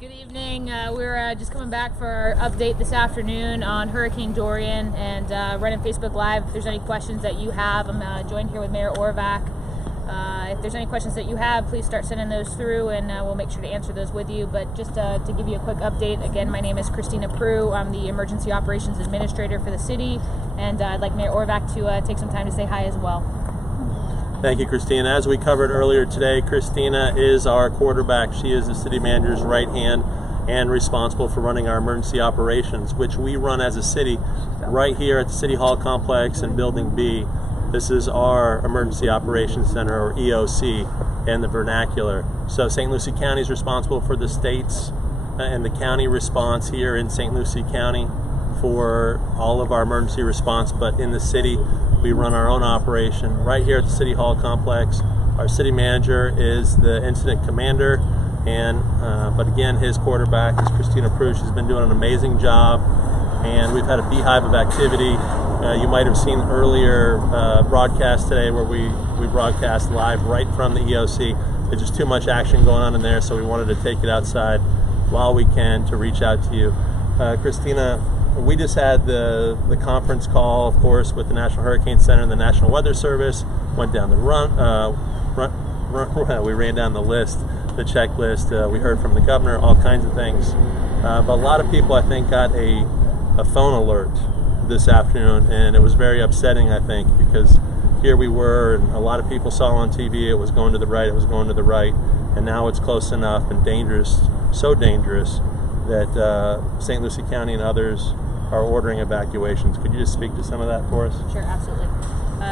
Good evening. We're just coming back for our update this afternoon on Hurricane Dorian and running Facebook Live. If there's any questions that you have, I'm joined here with Mayor Orvac. If there's any questions that you have, please start sending those through and we'll make sure to answer those with you. But just to give you a quick update, again, my name is Christina Prue. I'm the Emergency Operations Administrator for the city, and I'd like Mayor Orvac to take some time to say hi as well. Thank you, Christina. As we covered earlier today, Christina is our quarterback. She is the city manager's right hand and responsible for running our emergency operations, which we run as a city right here at the City Hall complex in Building B. This is our Emergency Operations Center, or EOC, in the vernacular. So St. Lucie County is responsible for the state's and the county response here in St. Lucie County for all of our emergency response, but in the city, we run our own operation right here at the City Hall complex. Our city manager is the incident commander, and but again, his quarterback is Christina Prue. She's been doing an amazing job, and we've had a beehive of activity. You might have seen earlier broadcast today where we broadcast live right from the EOC. There's just too much action going on in there, so we wanted to take it outside while we can to reach out to you. Christina, we just had the conference call, of course, with the National Hurricane Center and the National Weather Service. Went down the we ran down the list, the checklist. We heard from the governor, all kinds of things. But a lot of people, I think, got a phone alert this afternoon, and it was very upsetting, I think, because here we were, and a lot of people saw on TV it was going to the right, and now it's close enough and dangerous, so dangerous, that St. Lucie County and others are ordering evacuations. Could you just speak to some of that for us? Sure, absolutely.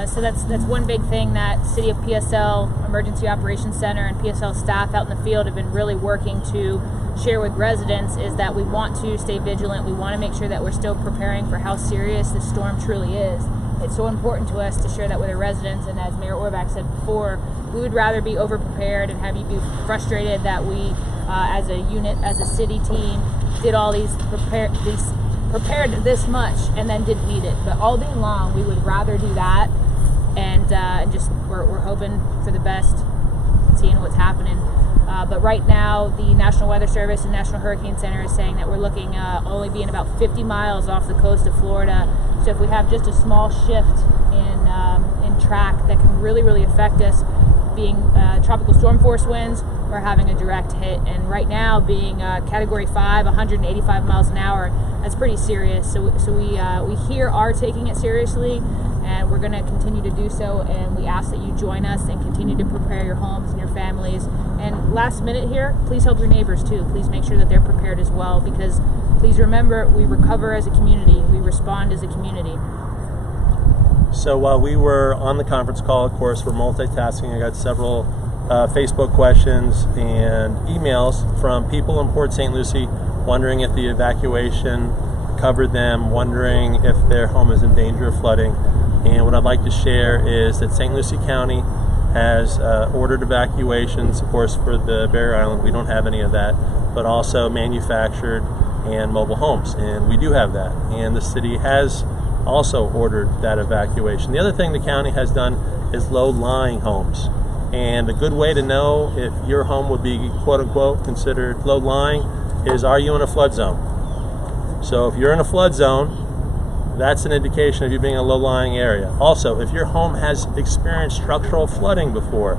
So that's one big thing that City of PSL Emergency Operations Center and PSL staff out in the field have been really working to share with residents, is that we want to stay vigilant. We want to make sure that we're still preparing for how serious this storm truly is. It's so important to us to share that with our residents, and as Mayor Orvac said before, we would rather be over-prepared and have you be frustrated that we, as a unit, as a city team, did all prepared this much and then didn't need it. But all day long, we would rather do that, and just we're hoping for the best, seeing what's happening. But right now, the National Weather Service and National Hurricane Center is saying that we're looking only being about 50 miles off the coast of Florida. So if we have just a small shift in track, that can really affect us, being tropical storm force winds or having a direct hit. And right now, being Category 5, 185 miles an hour, that's pretty serious. So we here are taking it seriously, and we're going to continue to do so. And we ask that you join us and continue to prepare your homes and your families. And last minute here, please help your neighbors too. Please make sure that they're prepared as well, because please remember, we recover as a community. We respond as a community. So while we were on the conference call, of course, we're multitasking. I got several Facebook questions and emails from people in Port St. Lucie wondering if the evacuation covered them, wondering if their home is in danger of flooding. And what I'd like to share is that St. Lucie County has ordered evacuations, of course, for the Barrier Island. We don't have any of that, but also manufactured and mobile homes. And we do have that. And the city has also ordered that evacuation. The other thing the county has done is low-lying homes. And a good way to know if your home would be, quote-unquote, considered low-lying is, are you in a flood zone? So if you're in a flood zone, that's an indication of you being in a low-lying area. Also, if your home has experienced structural flooding before,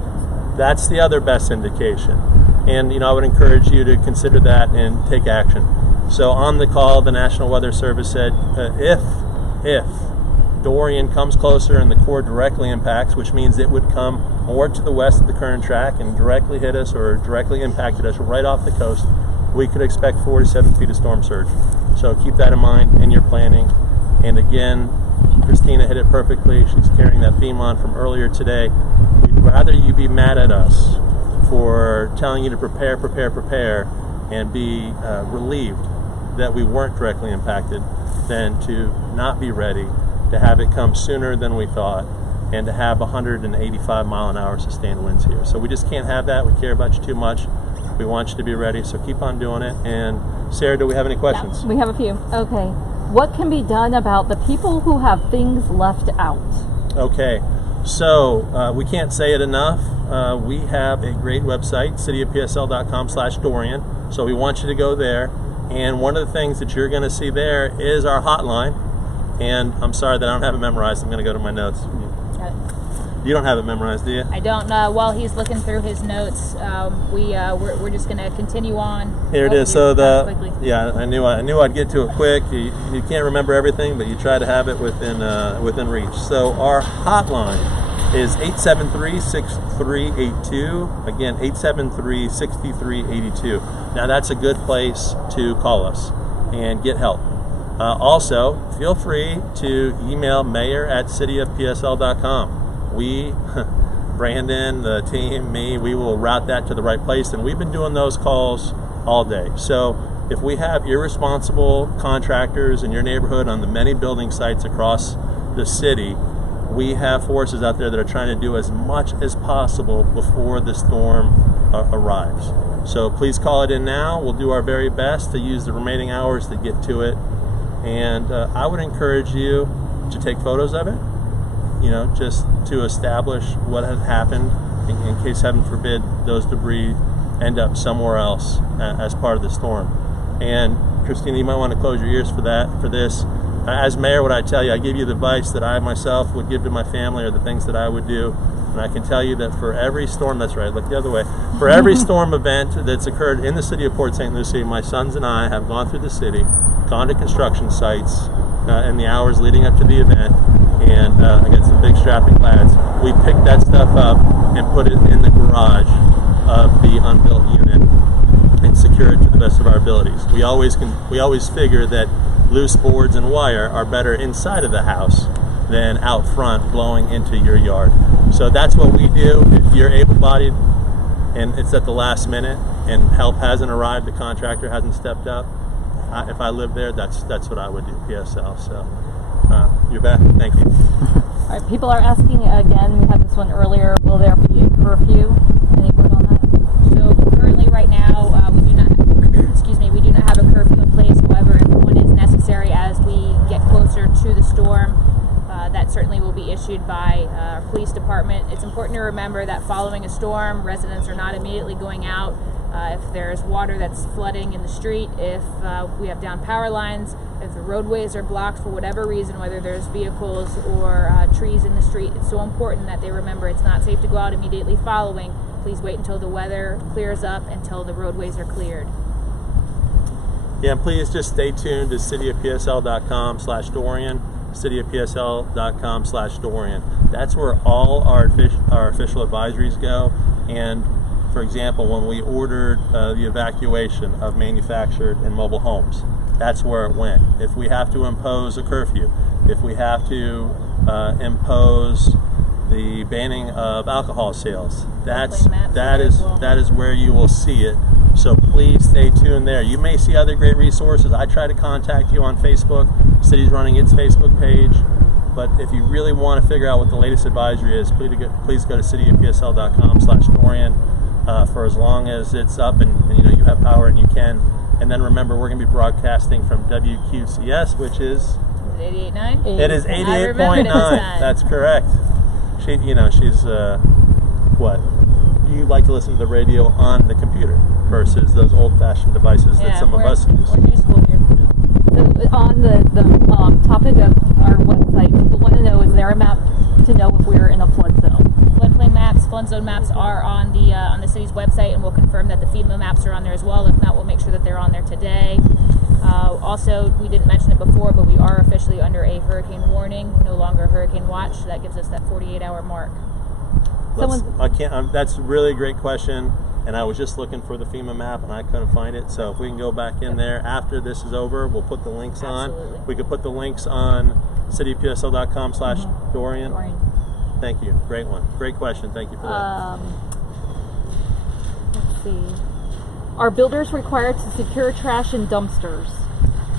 that's the other best indication. And I would encourage you to consider that and take action. So on the call, the National Weather Service said, if Dorian comes closer and the core directly impacts, which means it would come more to the west of the current track and directly hit us or directly impacted us right off the coast, we could expect 4 to 7 feet of storm surge. So keep that in mind in your planning. And again, Christina hit it perfectly. She's carrying that theme on from earlier today. We'd rather you be mad at us for telling you to prepare, and be relieved that we weren't directly impacted than to not be ready, to have it come sooner than we thought, and to have 185 mile an hour sustained winds here. So we just can't have that. We care about you too much. We want you to be ready, so keep on doing it. And Sarah, do we have any questions? Yeah, we have a few. Okay. What can be done about the people who have things left out? Okay. So we can't say it enough. We have a great website, cityofpsl.com/Dorian. So we want you to go there. And one of the things that you're going to see there is our hotline. And I'm sorry that I don't have it memorized. I'm going to go to my notes. You don't have it memorized, do you? I don't. While he's looking through his notes, we're just going to continue on. Here it is. So I knew I'd get to it quick. You can't remember everything, but you try to have it within reach. So our hotline is 873-6382. Again, 873-6382. Now that's a good place to call us and get help. Also, feel free to email mayor@cityofpsl.com. We, Brandon, the team, me, we will route that to the right place, and we've been doing those calls all day. So if we have irresponsible contractors in your neighborhood on the many building sites across the city, we have forces out there that are trying to do as much as possible before the storm arrives. So please call it in now. We'll do our very best to use the remaining hours to get to it. And I would encourage you to take photos of it, just to establish what had happened in case, heaven forbid, those debris end up somewhere else as part of the storm. And Christina, you might want to close your ears for this. As mayor, what I tell you, I give you the advice that I myself would give to my family, or the things that I would do. And I can tell you that for every storm, that's right, look the other way, for every storm event that's occurred in the city of Port St. Lucie, my sons and I have gone through the city, gone to construction sites in the hours leading up to the event, and I got some big strapping lads. We picked that stuff up and put it in the garage of the unbuilt unit and secure it to the best of our abilities. We always figure that loose boards and wire are better inside of the house than out front blowing into your yard. So that's what we do. If you're able-bodied and it's at the last minute and help hasn't arrived, the contractor hasn't stepped up, if I lived there, that's what I would do, PSL. So you're back. Thank you. All right, people are asking again, we had this one earlier, will there be a curfew? Any word on that? So currently right now, we do not have a curfew in place. However, if one is necessary as we get closer to the storm, that certainly will be issued by our police department. It's important to remember that following a storm, residents are not immediately going out. If there's water that's flooding in the street, if we have down power lines, if the roadways are blocked for whatever reason, whether there's vehicles or trees in the street, it's so important that they remember it's not safe to go out immediately following. Please wait until the weather clears up, until the roadways are cleared. Yeah, and please just stay tuned to cityofpsl.com/Dorian, cityofpsl.com/Dorian. That's where all our official advisories go. And for example, when we ordered the evacuation of manufactured and mobile homes, that's where it went. If we have to impose a curfew, if we have to impose the banning of alcohol sales, that is where you will see it. So please stay tuned there. You may see other great resources. I try to contact you on Facebook. City's running its Facebook page. But if you really want to figure out what the latest advisory is, please go to cityofpsl.com/Dorian for as long as it's up and you have power and you can. And then remember, we're going to be broadcasting from WQCS, which is 88.9. It is 88.9. That's correct. She's what? You like to listen to the radio on the computer versus those old-fashioned devices that some of us use. We're new school here. So on the topic of our website, people want to know, is there a map to know if we're in a flood zone? Floodplain maps, flood zone maps are on the city's website, and we'll confirm that the FEMA maps are on there as well. If not, we'll make sure that they're on there today. Also, we didn't mention it before, but we are officially under a hurricane warning, no longer hurricane watch. That gives us that 48-hour mark. That's a really great question, and I was just looking for the FEMA map and I couldn't find it. So if we can go back in there after this is over, we'll put the links on. We could put the links on cityofpsl.com/Dorian. Thank you. Great one. Great question. Thank you for that. Let's see. Are builders required to secure trash in dumpsters?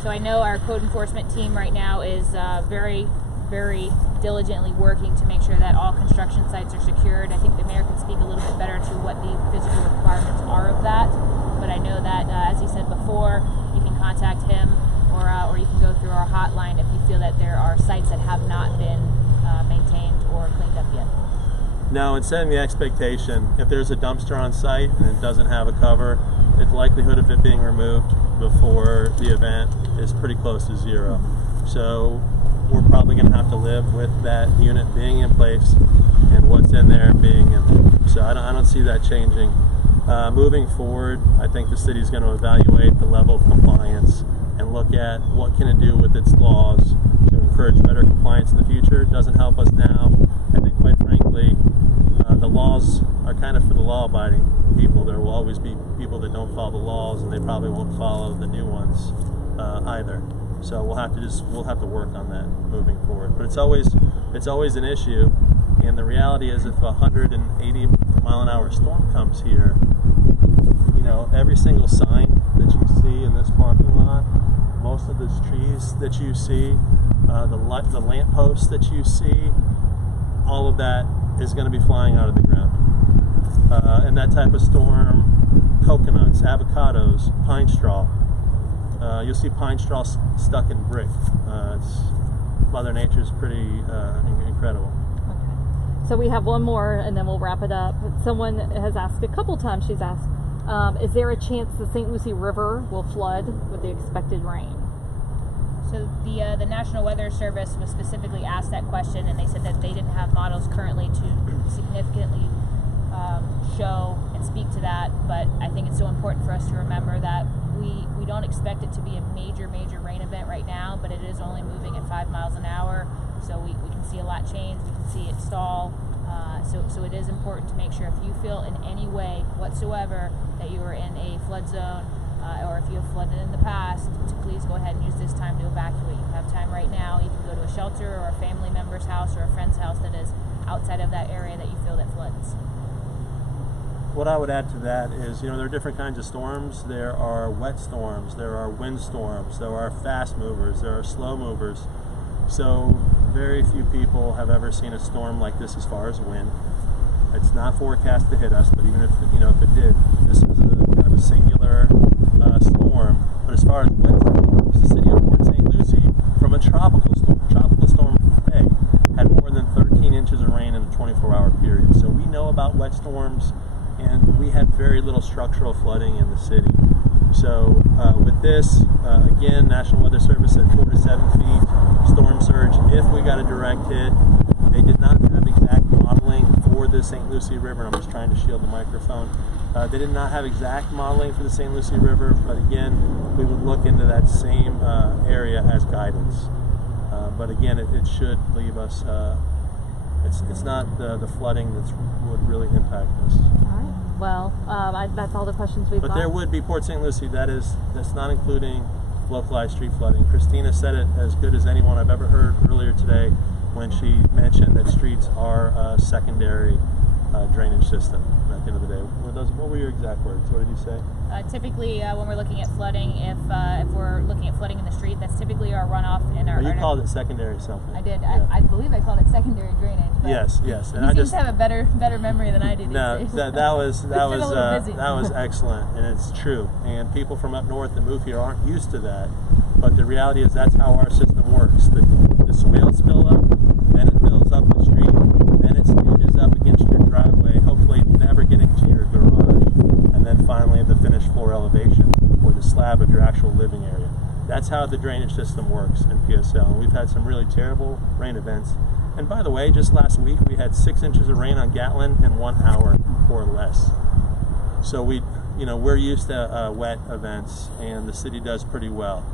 So I know our code enforcement team right now is very, very diligently working to make sure that all construction sites are secured. I think the mayor can speak a little bit better to what the physical requirements are of that. But I know that, as he said before, you can contact him or you can go through our hotline if you feel that there are sites that have not been maintained or cleaned up yet. No, and setting the expectation, if there's a dumpster on site and it doesn't have a cover, the likelihood of it being removed before the event is pretty close to zero. So we're probably going to have to live with that unit being in place and what's in there being in there. So I don't see that changing. Moving forward, I think the city's going to evaluate the level of compliance and look at what can it do with its laws to encourage better compliance in the future. It doesn't help us now. I think, quite frankly, the laws are kind of for the law-abiding people. There will always be people that don't follow the laws, and they probably won't follow the new ones either. So we'll have to work on that moving forward. But it's always an issue. And the reality is, if a 180-mile-an-hour storm comes here, every single sign that you see in this parking lot, most of those trees that you see, the lamp posts that you see, all of that is going to be flying out of the ground. And that type of storm, coconuts, avocados, pine straw. You'll see pine straw stuck in brick. Mother Nature's pretty incredible. So we have one more, and then we'll wrap it up. Someone has asked a couple times. She's asked, is there a chance the St. Lucie River will flood with the expected rain? So the National Weather Service was specifically asked that question, and they said that they didn't have models currently to significantly show and speak to that. But I think it's so important for us to remember that we don't expect it to be a major rain event right now, but it is only moving at 5 miles an hour. So we can see a lot change. We can see it stall. So it is important to make sure, if you feel in any way whatsoever that you are in a flood zone, or if you have flooded in the past, to please go ahead and use this time to evacuate. You have time right now. You can go to a shelter or a family member's house or a friend's house that is outside of that area that you feel that floods. What I would add to that is, there are different kinds of storms. There are wet storms, there are wind storms, there are fast movers, there are slow movers. So very few people have ever seen a storm like this as far as wind. It's not forecast to hit us, but even if it did, this is kind of a singular storm. But as far as wet storms, the city of Port St. Lucie, from a tropical storm Faye, had more than 13 inches of rain in a 24-hour period. So we know about wet storms, and we had very little structural flooding in the city. So with this, again, National Weather Service said 4 to 7 feet storm surge if we got a direct hit. They did not have exact modeling for the St. Lucie River. I'm just trying to shield the microphone. They did not have exact modeling for the St. Lucie River, but again, we would look into that same area as guidance. But again, it should leave us. It's not the flooding that would really impact us. All right. Well, that's all the questions we've got. But there would be Port St. Lucie. That's not including localized street flooding. Christina said it as good as anyone I've ever heard earlier today when she mentioned that streets are a secondary drainage system at the end of the day. What were your exact words? What did you say? Typically, when we're looking at flooding, if we're looking at flooding in the street, that's typically our runoff in our. You called it secondary something. I did. Yeah. I believe I called it secondary drainage. Yes. And he seems to have a better memory than I do. No, these days. that was busy. excellent, and it's true. And people from up north that move here aren't used to that. But the reality is that's how our system works. The swales fill up, then it fills up the street, then it stages up against your driveway, hopefully never getting to your garage, and then finally the finished floor elevation or the slab of your actual living area. That's how the drainage system works in PSL. And we've had some really terrible rain events. And by the way, just last week we had 6 inches of rain on Gatlin in 1 hour or less. So we're used to wet events, and the city does pretty well.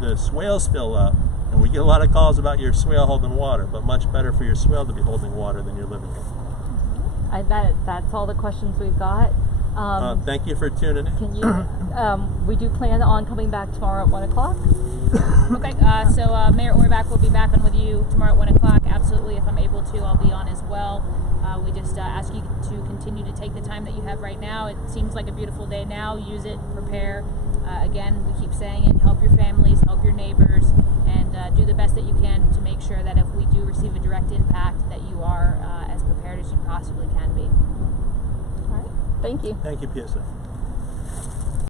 The swales fill up, and we get a lot of calls about your swale holding water, but much better for your swale to be holding water than your living room. That's all the questions we've got. Thank you for tuning in. Can you? We do plan on coming back tomorrow at 1 o'clock. Okay, so Mayor Orbach will be back on with you tomorrow at 1 o'clock. Absolutely, if I'm able to, I'll be on as well. We just ask you to continue to take the time that you have right now. It seems like a beautiful day now. Use it, prepare. Again, we keep saying it, help your families, help your neighbors, and do the best that you can to make sure that if we do receive a direct impact, that you are as prepared as you possibly can be. All right, thank you. Thank you, PSL.